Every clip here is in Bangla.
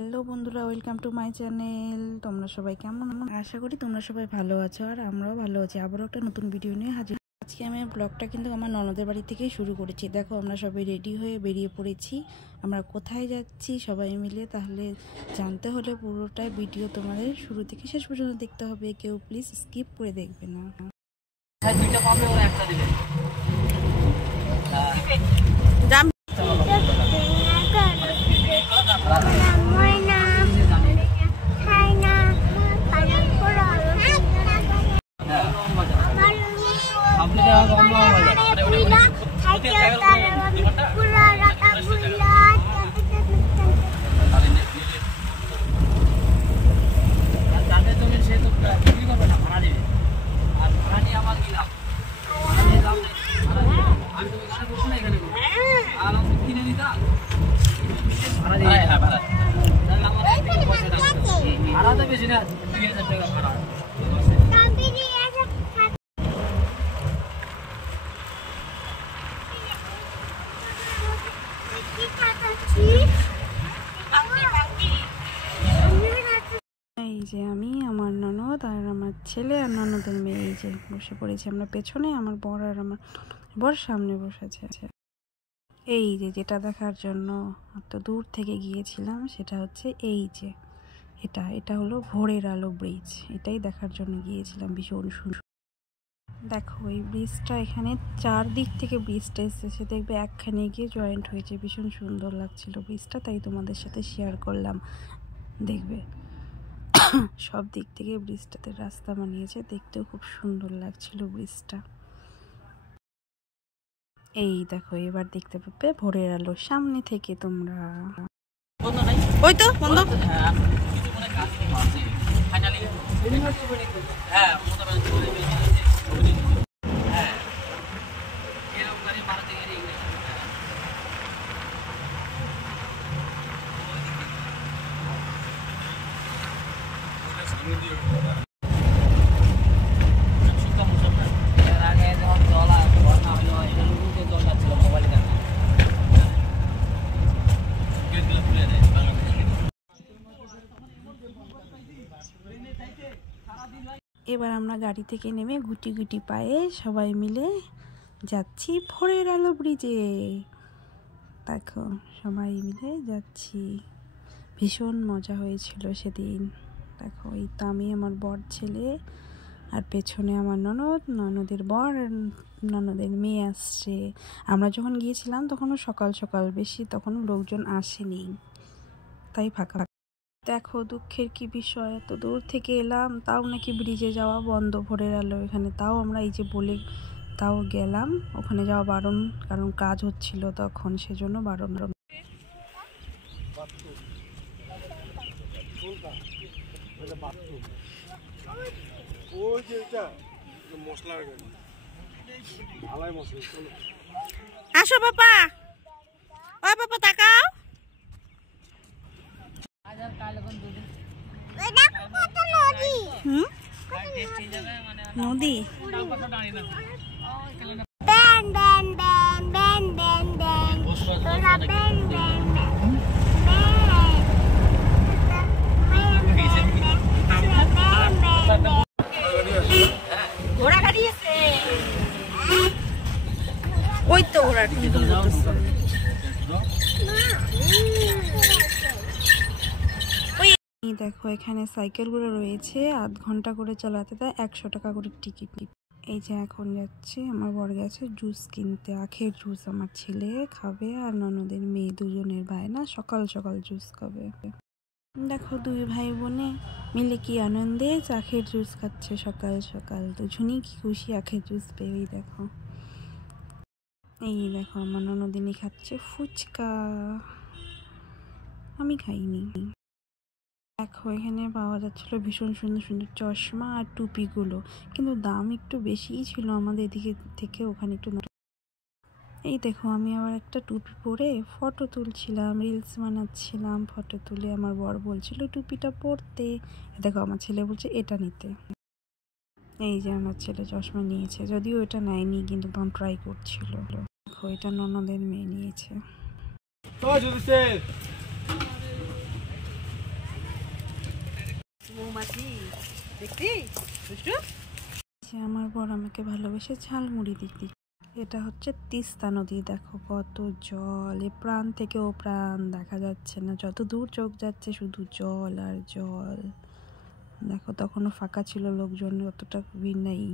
হ্যালো বন্ধুরা, ওয়েলকাম টু মাই চ্যানেল। তোমরা সবাই কেমন? আশা করি তোমরা সবাই ভালো আছো, আর আমরাও ভালো আছি। আবারও একটা নতুন ভিডিও নিয়ে হাজির। আজকে আমি ব্লগটা কিন্তু আমার ননদের বাড়ি থেকেই শুরু করেছি। দেখো, আমরা সবাই রেডি হয়ে বেরিয়ে পড়েছি। আমরা কোথায় যাচ্ছি সবাই মিলে, তাহলে জানতে হলে পুরোটাই ভিডিও তোমাদের শুরু থেকে শেষ পর্যন্ত দেখতে হবে। কেউ প্লিজ স্কিপ করে দেখবে না। এই যে আমি, আমার ননদ আর আমার ছেলে আর ননদের মেয়ে এই যে বসে পড়েছি আমরা পেছনে, আমার বর আর আমার বর সামনে বসেছে। এই যে যেটা দেখার জন্য এত দূর থেকে গিয়েছিলাম সেটা হচ্ছে এই যে এটা হলো ভোরের আলো ব্রিজ। এটাই দেখার জন্য গিয়েছিলাম। ভীষণ সুন্দর। দেখো, এই ব্রিজটা এখানে চারদিক থেকে ব্রিজটা এসেছে, দেখবে একখানে গিয়ে জয়েন্ট হয়েছে। ভীষণ সুন্দর লাগছিল ব্রিজটা, তাই তোমাদের সাথে শেয়ার করলাম। দেখবে সব দিক থেকে ব্রিজটাতে রাস্তা বানিয়েছে, দেখতেও খুব সুন্দর লাগছিল ব্রিজটা। এই দেখো, এবার দেখতে পাবে ভোরের আলো সামনে থেকে তোমরা। ওই তো বন্ধ। এবার আমরা গাড়ি থেকে নেমে গুটি গুটি পায়ে সবাই মিলে যাচ্ছি ভোরের আলো ব্রিজে। দেখো, সবাই মিলে যাচ্ছি। ভীষণ মজা হয়েছিল সেদিন। দেখো, এই তো আমি, আমার বর ছেলে, আর পেছনে আমার ননদের বর আর ননদের মেয়ে আসছে। আমরা যখন গিয়েছিলাম তখনও সকাল সকাল, বেশি তখনও লোকজন আসেনি, তাই ফাঁকা। দেখো, দুঃখের কি বিষয়, এত দূর থেকে এলাম, তাও নাকি ব্রিজে যাওয়া বন্ধ ভোরের আলো এখানে। তাও আমরা এই যে বলে তাও গেলাম। ওখানে যাওয়া বারণ, কারণ কাজ হচ্ছিল তখন, সেজন্য বারণ। আসো বাবা, ও বাবা তাকাও। নদী ঘোড়া গাড়ি আছে, ওই তো ঘোড়া। দেখো, এখানে সাইকেলগুলো রয়েছে, আধ ঘন্টা করে চালাতে দেয়, 100 টাকা করে টিকিট। এই যে এখন যাচ্ছে, আমার বর গেছে জুস কিনতে, আখের জুস। আমার ছেলে খাবে আর ননদের মেয়ে দুজনের বায়না সকাল সকাল জুস খাবে। দেখো, দুই ভাই বোনে মিলে কি আনন্দে আখের জুস খাচ্ছে সকাল সকাল। দুজনেই কি খুশি আখের জুস পেয়েই। দেখো, এই দেখো আমার ননদিনী খাচ্ছে ফুচকা, আমি খাইনি। দেখো, এখানে পাওয়া যাচ্ছিল ভীষণ সুন্দর সুন্দর চশমা আর টুপিগুলো, কিন্তু দাম একটু বেশিই ছিল আমাদের এদিকে থেকে, ওখানে একটু। এই দেখো, আমি আবার একটা টুপি পরে ফটো তুলছিলাম, রিলস বানাচ্ছিলাম। ফটো তুলে আমার বর বলছিল টুপিটা পরতে। দেখো, আমার ছেলে বলছে এটা নিতে। এই যে আমার ছেলে চশমা নিয়েছে, যদিও এটা নেয়নি, কিন্তু তখন ট্রাই করছিল। দেখো, এটা ননদের মেয়ে নিয়েছে। আমার বর আমাকে ভালোবেসে ঝালমুড়ি দিতে। এটা হচ্ছে তিস্তা নদী, দেখো কত জল, এ প্রাণ থেকেও প্রাণ দেখা যাচ্ছে না, যত দূর চোখ যাচ্ছে শুধু জল আর জল। দেখো তখনও ফাঁকা ছিল, লোকজন অতটা ভিড় নেই।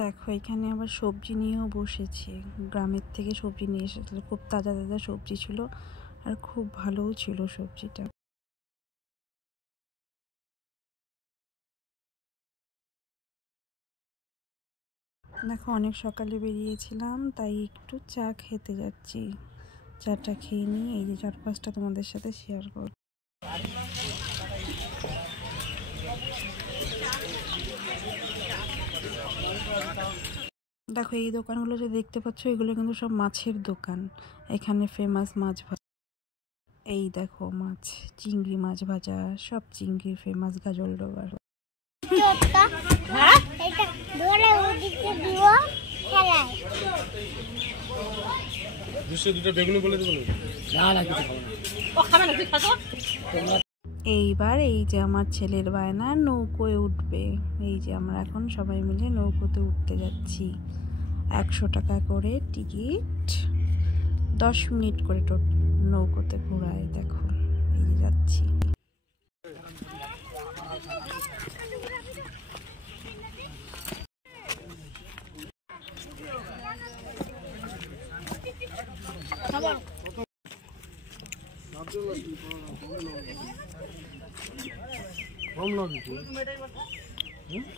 দেখো এখানে আবার সবজি নিয়েও বসেছে, গ্রামের থেকে সবজি নিয়ে এসেছিল, খুব তাজা তাজা সবজি ছিল আর খুব ভালোও ছিল সবজিটা। দেখো অনেক সকালে বেরিয়েছিলাম, তাই একটু চা খেতে যাচ্ছি। চাটা খেয়ে নিয়ে এই যে 4-5টা তোমাদের সাথে শেয়ার করব। দেখো এই দোকানগুলো যে দেখতে পাচ্ছ, এগুলো কিন্তু সব মাছের দোকান। এখানে ফেমাস মাছ ভাজা, এই দেখো মাছ, চিংড়ি মাছ ভাজা, সব চিংড়ির ফেমাস গাজল ডোবার। এইবার এই যে আমার ছেলের বায়না নৌকোয় উঠবে, এই যে আমরা এখন সবাই মিলে নৌকোতে উঠতে যাচ্ছি। 100 টাকা করে টিকিট, 10 মিনিট করে নৌকোতে ঘোরায়। দেখো এই যে যাচ্ছি।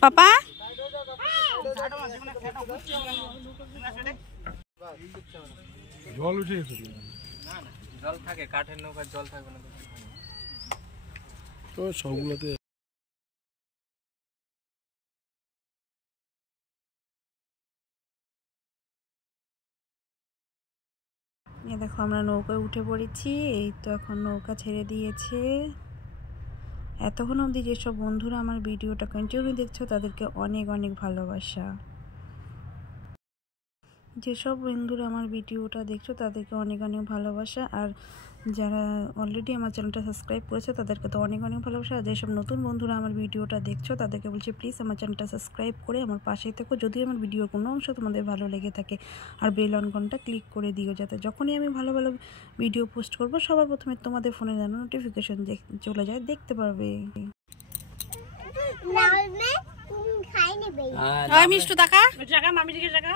পাপা জল উঠে গেছে, জল থাকে, কাঠের নৌকার জল থাকবে না তো সবগুলোতে। দেখো আমরা নৌকায় উঠে পড়েছি, এই তো এখন নৌকা ছেড়ে দিয়েছে। এতক্ষণ অবধি যেসব বন্ধুরা আমার ভিডিওটা কন্টিনিউ দেখছো তাদেরকে অনেক অনেক ভালোবাসা। যেসব বন্ধুরা আমার ভিডিওটা দেখছো তাদেরকে অনেক অনেক ভালোবাসা, আর যারা অলরেডি আমার চ্যানেলটা সাবস্ক্রাইব করেছে তাদেরকে তো অনেক অনেক ভালোবাসা। আর যেসব নতুন বন্ধুরা আমার ভিডিওটা দেখছো তাদেরকে বলছি প্লিজ আমার চ্যানেলটা সাবস্ক্রাইব করে আমার পাশেই থেকো। যদি আমার ভিডিওর কোনো অংশ তোমাদের ভালো লেগে থাকে, আর বেল আইকনটা ক্লিক করে দিও, যাতে যখনই আমি ভালো ভালো ভিডিও পোস্ট করব সবার প্রথমে তোমাদের ফোনে যেন নোটিফিকেশন চলে যায়, দেখতে পারবে। মিষ্টু টাকা মামি দিকে টাকা।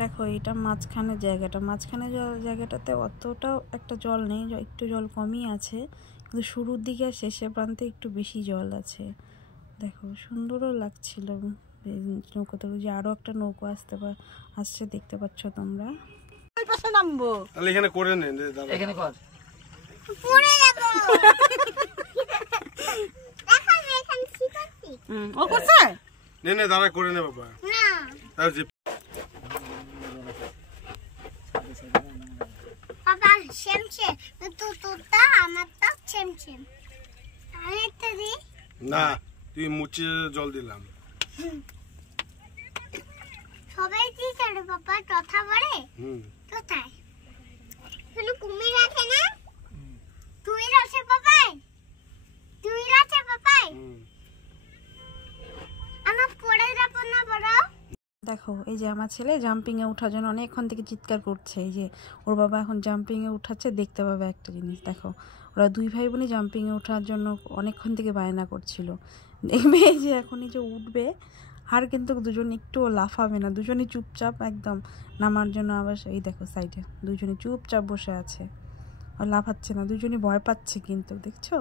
দেখো এটা মাঝখানে জায়গাটা, মাঝখানে জায়গাটাতে অতটাও একটা জল নেই, একটু জল কমই আছে, কিন্তু শুরুর দিকে আর শেষের প্রান্তে একটু বেশি জল আছে। দেখো সুন্দরও লাগছিল নৌকোতে, যে আরো একটা নৌকো আসছে দেখতে পাচ্ছ তোমরা। নামবো তাহলে এখানে করে নেন, এখানে কর ও করছে নে দাঁড়া করে নে বাবা। তার যে বাবা সেমছে তো তোটা আমারটা সেমছে আরেকটা দি না, তুই মুছে জল দিলাম। সবাই কি করে বাবা কথা বলে? কোথায় কোনো কুমির আছে না? তুই আছে বাবাই, তুই আছে বাবাই, আমার পড়ে যাব না বড়। দেখো এই যে আমার ছেলে জাম্পিং এ ওঠার জন্য অনেকক্ষণ থেকে চিৎকার করছে, এই যে ওর বাবা এখন জাম্পিং এ উঠাচ্ছে। দেখতে পাবে একটা জিনিস, দেখো ওরা দুই ভাই বোনই জাম্পিং এ ওঠার জন্য অনেকক্ষণ থেকে বায়না করছিল। দেখবে এই যে এখন এই যে উঠবে, আর কিন্তু দুজন একটুও লাফাবে না, দুজনই চুপচাপ একদম নামার জন্য। আবার এই দেখো সাইডে দুজনে চুপচাপ বসে আছে, আর লাফাচ্ছে না, দুজনই ভয় পাচ্ছে কিন্তু, দেখছো।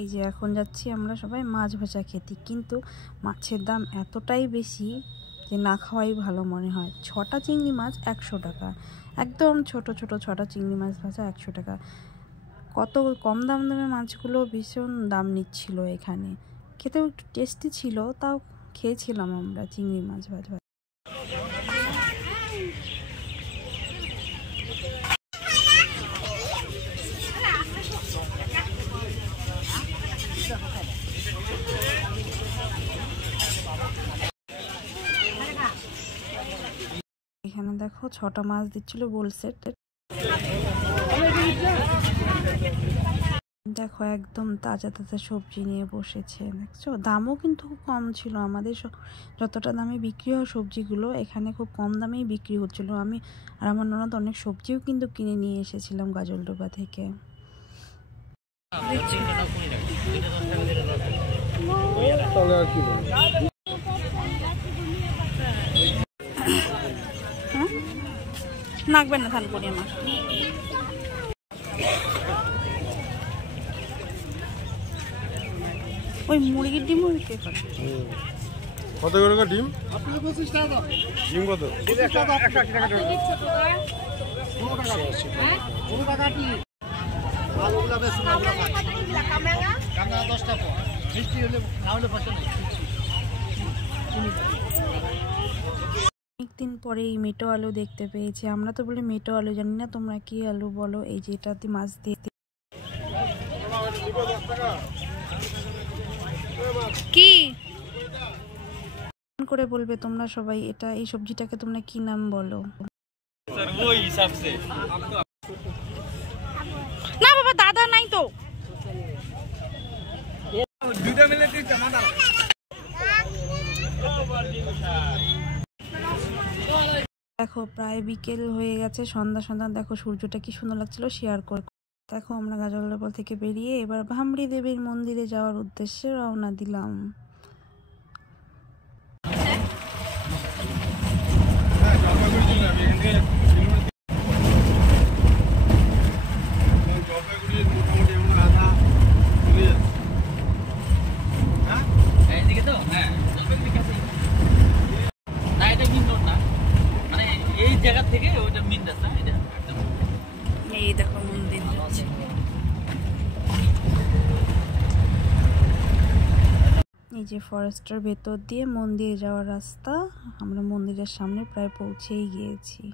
এই যে এখন যাচ্ছি আমরা সবাই মাছ ভাজা খেতে, কিন্তু মাছের দাম এতটাই বেশি যে না খাওয়াই ভালো মনে হয়। 6টা চিংড়ি মাছ 100 টাকা, একদম ছোট ছোট 6টা চিংড়ি মাছ ভাজা 100 টাকা। কত কম দামে মাছগুলো ভীষণ দাম নিচ্ছিল এখানে, খেতেও একটু টেস্টি ছিল, তাও খেয়েছিলাম আমরা চিংড়ি মাছ ভাজা। দেখো 6টা মাছ দিচ্ছিল বলছে। দেখো একদম তাজা তাজা সবজি নিয়ে বসেছে, দেখছো দামও কিন্তু খুব কম ছিল। আমাদের যতটা দামে বিক্রি হয় সবজিগুলো এখানে খুব কম দামেই বিক্রি হচ্ছিল। আমি আর আমার ননদ অনেক সবজিও কিন্তু কিনে নিয়ে এসেছিলাম গাজলডোবা থেকে। নাকবেন না ধান করি আমার। ওই মুরগির ডিম বিক্রি করে। কত করে ডিম? ডিম কত? অনেকদিন পরে এই মেটো আলু দেখতে পেয়েছি। আমরা তো বলি মেটো আলু, জানি না তোমরা কি আলু বলো। এই যে এটাতে মাছ দিয়ে কি করে বলবে তোমরা সবাই, এটা এই সবজিটাকে তোমরা কি নাম বলো? না বাবা দাদা নাই তো। দেখো প্রায় বিকেল হয়ে গেছে, সন্ধ্যা সন্ধ্যা। দেখো সূর্যটা কি সুন্দর লাগছিল, শেয়ার করে। দেখো আমরা গাজলডোবা থেকে বেরিয়ে এবার ভামড়ি দেবীর মন্দিরে যাওয়ার উদ্দেশ্যে রওনা দিলাম। এই দেখো মন্দির যাচ্ছে। এই যে ফরেস্টের ভেতর দিয়ে মন্দিরে যাওয়ার রাস্তা। আমরা মন্দিরের সামনে প্রায় পৌঁছেই গিয়েছি।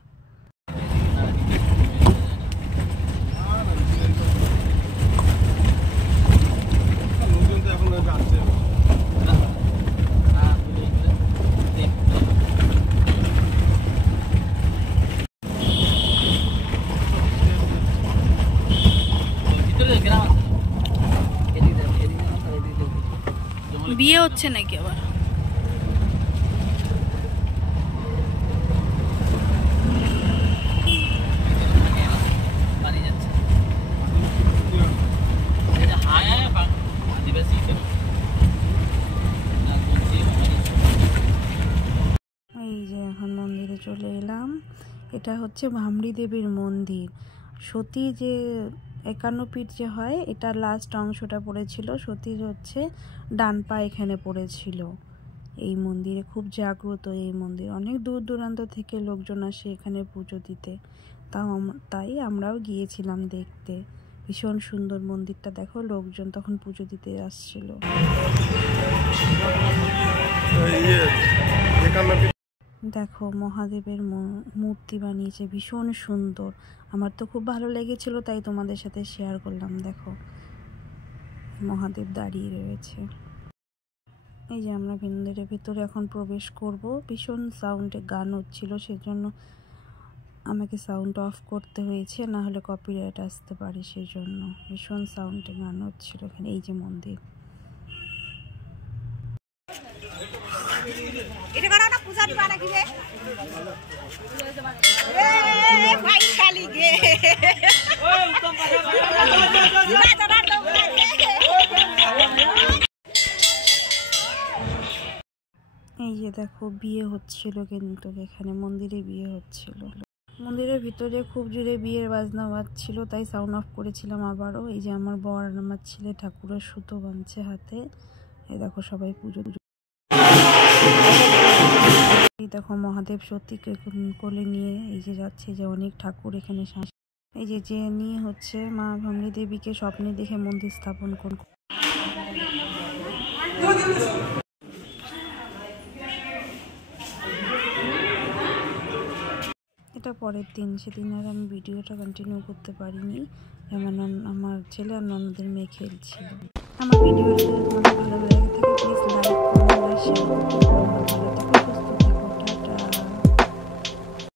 বিয়ে হচ্ছে নাকি আবার? এই যে এখন মন্দিরে চলে এলাম। এটা হচ্ছে ভামড়ি দেবীর মন্দির। সতী যে 51 পীঠ যে হয়, এটা লাস্ট অংশটা পড়েছিল। সতীর হচ্ছে ডান পা এখানে পড়েছিল। এই মন্দিরে খুব জাগ্রত এই মন্দির। অনেক দূর দূরান্ত থেকে লোকজন আসে এখানে পুজো দিতে। তাই আমরাও গিয়েছিলাম দেখতে। ভীষণ সুন্দর মন্দিরটা। দেখো লোকজন তখন পুজো দিতে আসছিল। দেখো মহাদেবের মূর্তি বানিয়েছে, ভীষণ সুন্দর। আমার তো খুব ভালো লেগেছিল, তাই তোমাদের সাথে শেয়ার করলাম। দেখো মহাদেব দাঁড়িয়ে রয়েছে। এই যে আমরা মন্দিরের ভিতরে এখন প্রবেশ করব। ভীষণ সাউন্ডে গান হচ্ছিল, সেজন্য আমাকে সাউন্ড অফ করতে হয়েছে, না হলে কপিরাইট আসতে পারে। সেই জন্য ভীষণ সাউন্ডে গান হচ্ছিল এখানে। এই যে মন্দির। এটা করা না পূজা দিবা নাকি রে? এ ভাই খালি গে ওই উত্তম পাশা এই যে দেখো বিয়ে হচ্ছিল, কিন্তু এখানে মন্দিরে বিয়ে হচ্ছিল। মন্দিরের ভিতরে খুব জোরে বিয়ের বাজনা বাজছিল, তাই সাউন্ড অফ করেছিলাম আবারও। এই যে আমার বর আর আমার ছেলে ঠাকুরের সুতো বাঁধছে হাতে। এই দেখো সবাই পুজো। এই দেখো মহাদেব সতীকে কোলে নিয়ে এই যে যাচ্ছে। যে অনেক ঠাকুর এখানে। এই যে নিয়ে হচ্ছে মা ভামড়ি দেবীকে স্বপ্নে দেখে মন্দির স্থাপন করল। এটা পরের দিন, সেদিন আর আমি ভিডিওটা কন্টিনিউ করতে পারিনি। যেমন আমার ছেলে আর ননদের মেয়ে খেলছিল। আমার ভিডিও